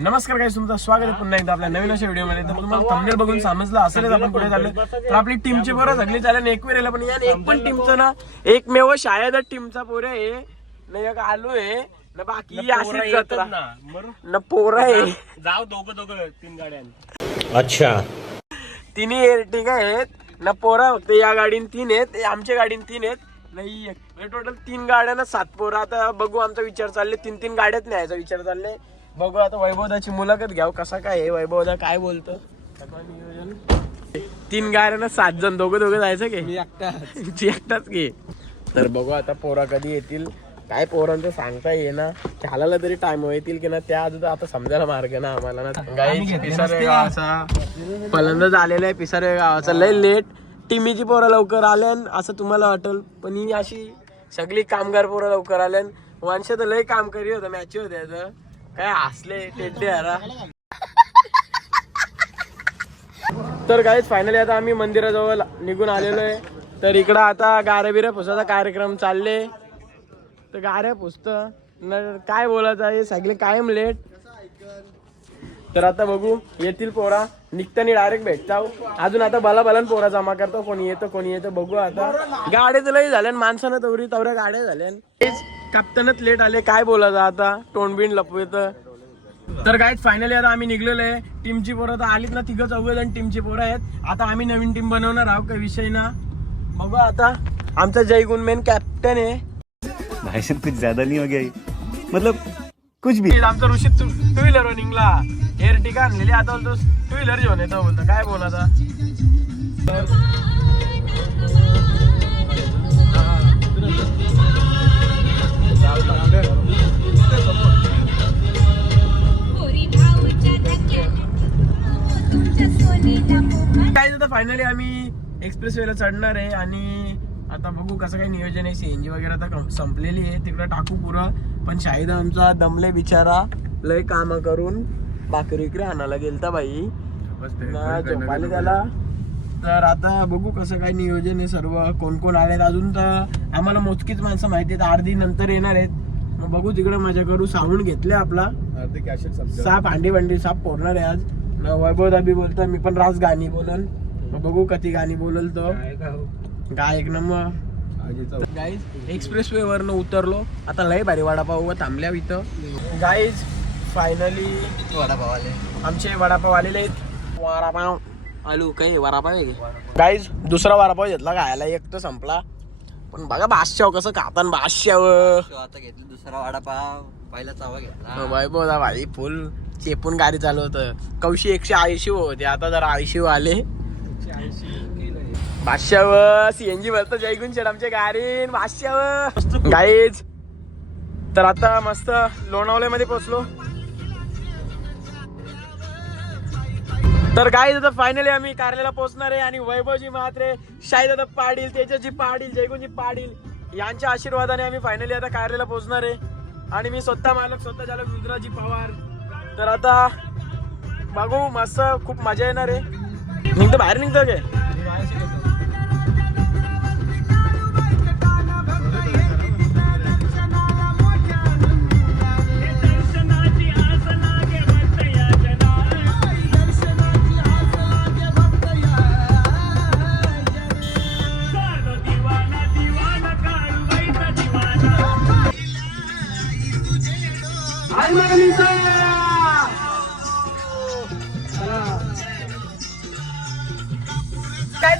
नमस्कार गाईस, तुमचं स्वागत आहे पुन्हा एकदा आपल्या नवीन अशा व्हिडिओमध्ये. तर तुम्हाला थंबनेल बघून समजलं असेलच आपण कुठे चाललो. तर आपली टीमची पोरं सगळी चालले एक वेळेला, पण यार एक पण टीमचं ना एकमेव शायद टीमचा पोरं आहे ना, एक आलू आहे ना, बाकी अशीच जत्रा ना पोरं आहे. जाऊ दोघं तीन गाड्या. अच्छा, तिन्ही एर्टिगा आहेत ना, पोरं फक्त या गाडीन 3 आहेत, आमच्या गाडीन 3 आहेत नाही, टोटल 3 गाड्या ना 7 पोरं. आता बघू, आमचा विचार चालले 3-3 गाड्यात न्यायचा विचार चालले. बघू आता वैभवदाची मुलाखत घ्याव, कसा काय आहे वैभवदा, काय बोलतो. 3 गाड्यांना 7 जण, दोघं जायचं की एकटाच घे. तर बघू आता पोरा कधी येतील, काय पोरांचं सांगता येईना. चालायला तरी टाइम येतील की ना, त्या अजून आता समजायला मार्ग ना आम्हाला ना. पिसारे गावाचा पहिल्यांदाच आलेला आहे, पिसारे गावाचा लय लेट. टीमीची पोरं लवकर आल्यान असं तुम्हाला वाटेल, पण ही अशी सगळी कामगार पोरं लवकर आल्यान. वंश तर लय काम करी होतं, मॅच होत्या काय हसले टेड्डे हरा. तर काय फायनली आता आम्ही मंदिराजवळ निघून आलेलो आहे. तर इकडं आता गाऱ्या बिऱ्या पुसाचा कार्यक्रम चालले. तर गाऱ्या पुसत काय बोलायचं आहे, सगळे कायम लेट. तर आता बघू येतील पोरा, निघताना डायरेक्ट भेटताव. अजून आता बाला पोरा जमा करतो, कोणी येतं बघू. आता गाड्याचं लय झाल्या, माणसानं तेवढ्या गाड्या झाल्या. कप्तानच लेट आले, काय बोलायचं आता, तोंडबिंड लपू येतं. तर काय फायनली आता आम्ही निघलेलो आहे. टीमची पोरं तर आलीत ना, 3-4 जण टीमची पोरं आहेत. आता आम्ही नवीन टीम बनवणार आहोत, काही विषय ना. बघू आता आमचा जयगुण मेन कॅप्टन आहे. भाई साहब कुछ ज्यादा नहीं हो गया, मतलब कुछ भी. आमचा ऋषी टू व्हीलर निघला, एअरटिगा आणलेली, आता बोलतो 2 व्हीलर घेऊन येतो. बोलतो काय बोलायचा. काय आता फायनली आम्ही एक्सप्रेस वेला चढणार आहे आणि आता बघू कसं काही नियोजन आहे. सीएनजी वगैरे आता संपलेली आहे, तिकडे टाकू पुरं. पण शाहिद आमचा दमले बिचारा, लय काम करून भाकरी आणायला गेलता बाई ना, झोपाले त्याला. तर आता बघू कसं काय नियोजन आहे, सर्व कोण आलेत. अजून तर आम्हाला मोजकीच माणसं माहिती आहेत, अर्धी नंतर येणार आहेत. मग बघू तिकडे मजा करू. साऊंड घेतले आपला, साप भांडी साप फोडणार आहे आज. वैभव दाबी बोलतो, मी पण राज गाणी बोलन. मग बघू कधी गाणी बोलल तो काय एक नंबर. गाईज एक्सप्रेस वे वरनं उतरलो, आता लय भारी वडापाव थांबल्या इथं. गाईज फायनली वडापाव आले, आमचे वडापाव आलेले आहेत. वडापाव आलू काही वडापाव आहे. गाईज दुसरा वडापाव घेतला खायला, एक तर संपला. पण बघा बादशाव कसं खाताना, बादशाव आता घेतलं दुसरा वडापाव, पहिला चावा घेतला. वैभव भाई फुल चेपून गाडी चालवत. कौशी 180 होते, आता जरा 80 आले. भाष्याव सीएनजी भरत जयगुण शेड आमच्या गाडीन भाष्याव. गाईज तर आता मस्त लोणावळ्यामध्ये पोहोचलो. तर गाईज आता फायनली आम्ही कारलेला पोहोचणार आहे. आणि वैभवजी म्हात्रे, शाहिद आता पाडील, तेजसजी पाडील, जयगुणजी पाडील यांच्या आशीर्वादाने आम्ही फायनली आता कारलेला पोहोचणार आहे. आणि मी स्वतः मालक, स्वतः चालक रुद्राजी पवार. तर आता बघू, मस्त खूप मजा येणार आहे. निघतो बाहेर निघतो काय.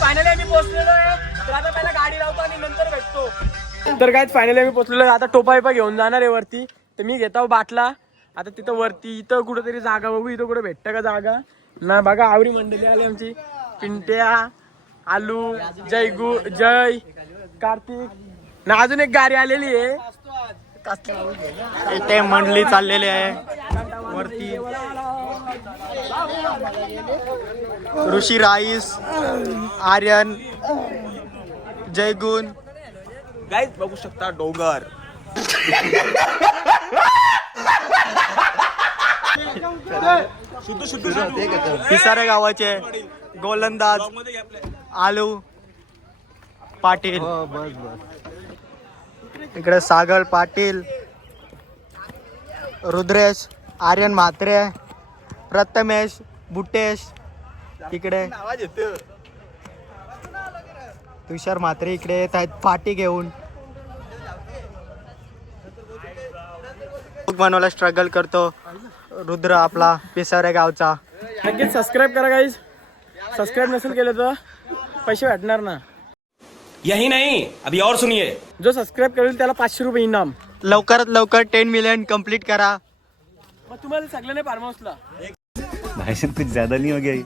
फायनली आम्ही पोहोचलेलो आहे. तर आता पहिला गाडी लावतो आणि नंतर भेटतो. तर काय फायनली आम्ही पोहोचलेलो आहे. आता टोपा घेऊन जाणार आहे वरती. तर मी घेतो बाटला. आता तिथं वरती इथं कुठेतरी जागा बघू, इथं कुठे भेटतं का जागा ना. बघा आवरी मंडळी आली आमची, पिंट्या, आलू, जय, कार्तिक ना, अजून एक गाडी आलेली आहे. ते मंडळी चाललेले आहे वरती. ऋषी राईस, आर्यन, जयगुण. गाईज बघू शकता डोंगर. पिसारे गावाचे गोलंदाज आलू पाटील. इकडे सागर पाटील, रुद्रेश, आर्यन म्हात्रे, प्रथमेश, बुटेश इकडे, आवाज येतो. तुषार म्हात्रे इकडे येत आहेत पाठी घेऊन. बनवायला स्ट्रगल करतो रुद्र आपला पिसारे गावचा. नक्कीच सबस्क्राईब करा गाईज. सबस्क्राईब नसेल केलं तर पैसे भेटणार ना. यही नहीं, अभी और सुनिए. जो सबस्क्राईब करेल त्याला 500 रुपये इनाम. लवकरात लवकर 10 मिलियन कंप्लीट करा. मग तुम्हाला सगळ्यांनी फार्म हाऊसला. भाई साहब कुछ ज्यादा नहीं हो गया ये?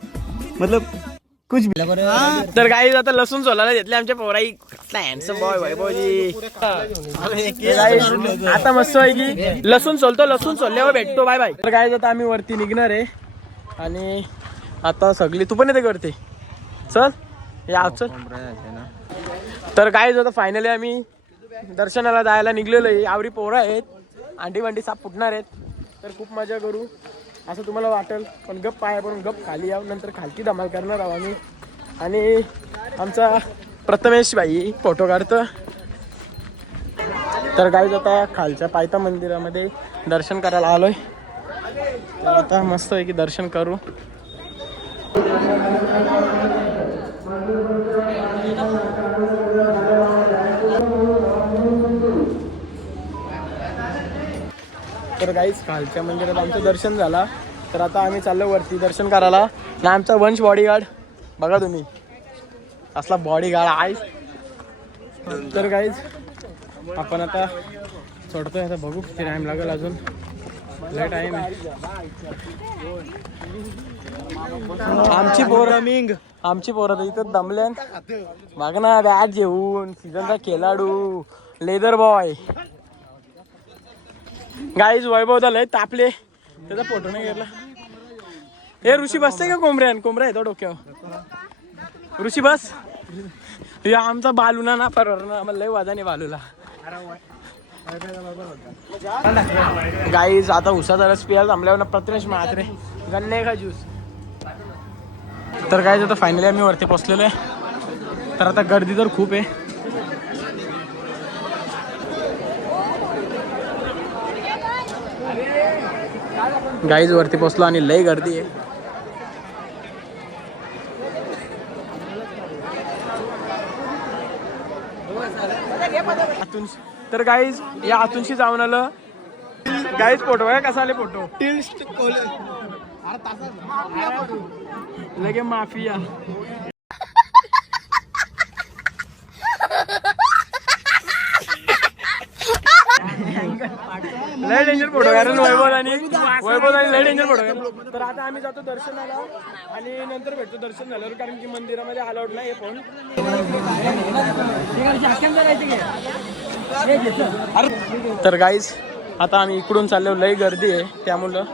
मतलब कुछ भी. तर गाईज आता लसूण सोलायला घेतले आमच्या पोराई. हँडसम बॉय वैभवजी. Guys, आता मस्त आहे की लसूण सोलतो. लसूण सोलल्यावर भेटतो. Bye bye. तर गाईज आता आम्ही वरती निघणार आहे आणि आता सगळी तू पण येते करते. चल या चल. तर गाईज आता फायनली आम्ही दर्शनाला जायला निघलेलो आहे. आवरी पोरं आहेत. अंडी वंडी साप फुटणार आहेत. तर खूप मजा करू असं तुम्हाला वाटेल. पण गप पाया पण गप खाली यावं. नंतर खालती धमाल करणार आहोत आम्ही. आणि आमचा प्रथमेश भाई फोटो काढतो. तर गाईज आता खालच्या पायथा मंदिरामध्ये दर्शन करायला आलोय. तर आता मस्त आहे की दर्शन करू. तर गाईज खालच्या मंदिरात आमचं दर्शन झाला. तर आता आम्ही चाललो वरती दर्शन करायला. ना आमचा वंश बॉडीगार्ड बघा तुम्ही असला बॉडीगार्ड आहे. तर गाईज आपण आता सोडतोय. आता बघू किती टाइम लागेल. अजून लय टाइम आहे. आमची पोरं इथं दमल्यान. बघ ना बॅट घेऊन सीझनचा खेळाडू लेदर बॉय. गाईज वैभव झालंय तापले. त्याचा फोटो नाही घेतला. हे ऋषी बसते का कोंबऱ्यान? कोंबऱ्या येतो डोक्यावर. ऋषी बस. या आमचा बालूना ना परवर ना आम्हाला लय वाजा नाही बालूला. गाईज आता उसाचा रस पियाला थांबल्यावर ना प्रथमेश म्हात्रे गन्ने का ज्यूस. तर गाईज आता फायनली आम्ही वरती पोचलेलो आहे. तर आता गर्दी तर खूप आहे. गाईज वरती पोचलो आणि लय गर्दी आहे. तर गाईज या आतूनशी जाऊन आलं. गाईज फोटो बघा कसा आले फोटो. लगे माफिया. लय डेंजर फोटो कारण वैभव आणि लय डेंजर फोटो. तर आता आम्ही जातो दर्शनाला आणि नंतर भेटतो दर्शन झाल्यावर. कारण की मंदिरामध्ये अलाउड नाही फोन. तर गाईज आता आम्ही इकडून चाललो. लय गर्दी आहे त्यामुळं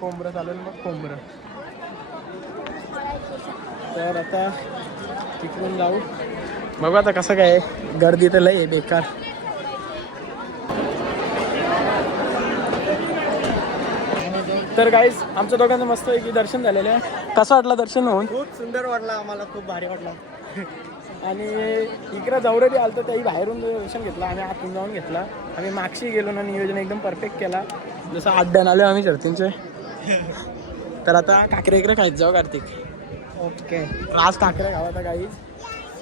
कोंबरं चालेल. मग कोंबरं. तर आता तिकडून जाऊ. बघू आता कसं काय. गर्दी तर लय आहे बेकार. तर गाईज आमच्या दोघांचं मस्त आहे की दर्शन झालेलं आहे. कसं वाटलं दर्शन होऊन? खूप सुंदर वाटला आम्हाला. खूप भारी वाटला. आणि इकडं जवळ बी आलं तर त्याही बाहेरून दर्शन घेतलं. आम्ही आतून जाऊन घेतला. आम्ही मागशी गेलो ना. नियोजन एकदम परफेक्ट केला. जसं 8 डन आले आम्ही चर्चींचे. तर आता काकरे इकडे खायचं जाऊ कार्तिक. ओके. आज काकऱ्या गावात काही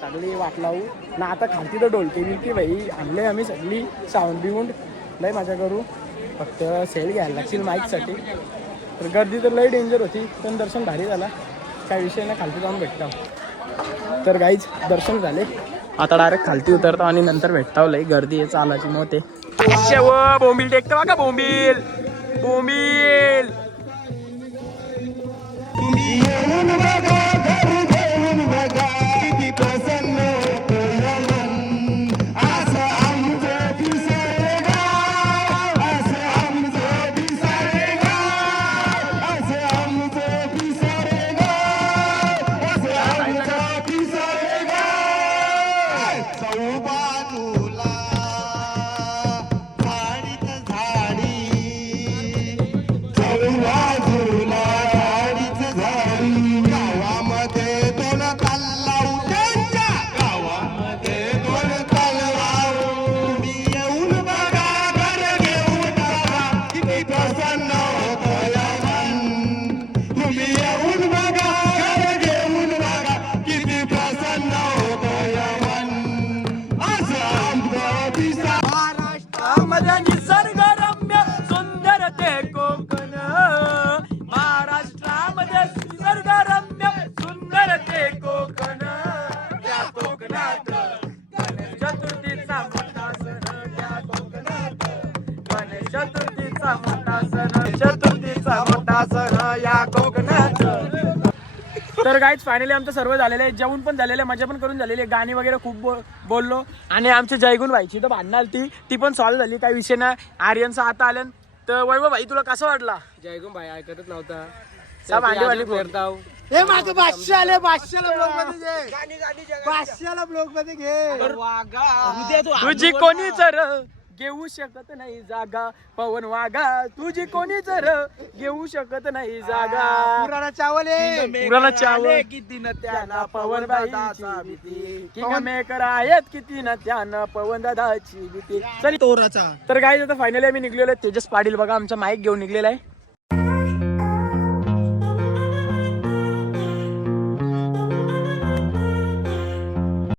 सगळी वाट लावू ना. आता खालती तर डोलकी बिलकी भाई आणले आम्ही सगळी. साऊंड बिऊंड लय मजा करू. फक्त सेल घ्यायला लागतील माईकसाठी. तर गर्दी तर लय डेंजर होती. पण दर्शन भारी झाला. काही विषय नाही. खालती जाऊन भेटतो. तर गाईज दर्शन झाले. आता डायरेक्ट खालती उतरतो आणि नंतर भेटतो. लय गर्दी आहे चालाची नव्हते. बोंबील टेकतो बघा. बोंबील बोंबील. तर गाईज फायनली आमचं सर्व झालेलं आहे, जेवण पण झालेलं आहे, मजा पण करून झालेली आहे, गाणी वगैरे खूप बोललो आणि आमची जयगुण व्हायची तर भांडणं आली ती पण सॉल्व्ह झाली, काही विषय नाही. आर्यनचा आता आलं. तर वैभव भाई तुला कसं वाटला? जयगुण भाई ऐकतच नव्हता. सा भांडी करताव हे माझं 500 आले, 500ला ब्लॉग मध्ये घे. तुझी कोणी जर घेऊ शकत नाही जागा पवन वागा, तुझी कोणी जर घेऊ शकत नाही जागा. पुराणा चावल आहे. पुराणा चावल किती न त्याला पवन दादाचा भीती, किंग मेकर आहेत किती न त्यानं पवन दादाची भीती. चल तोराचा. तर काय आता फायनली आम्ही निघलेलो आहे. तेजस पाटील बघा आमचा माईक घेऊन निघलेला आहे.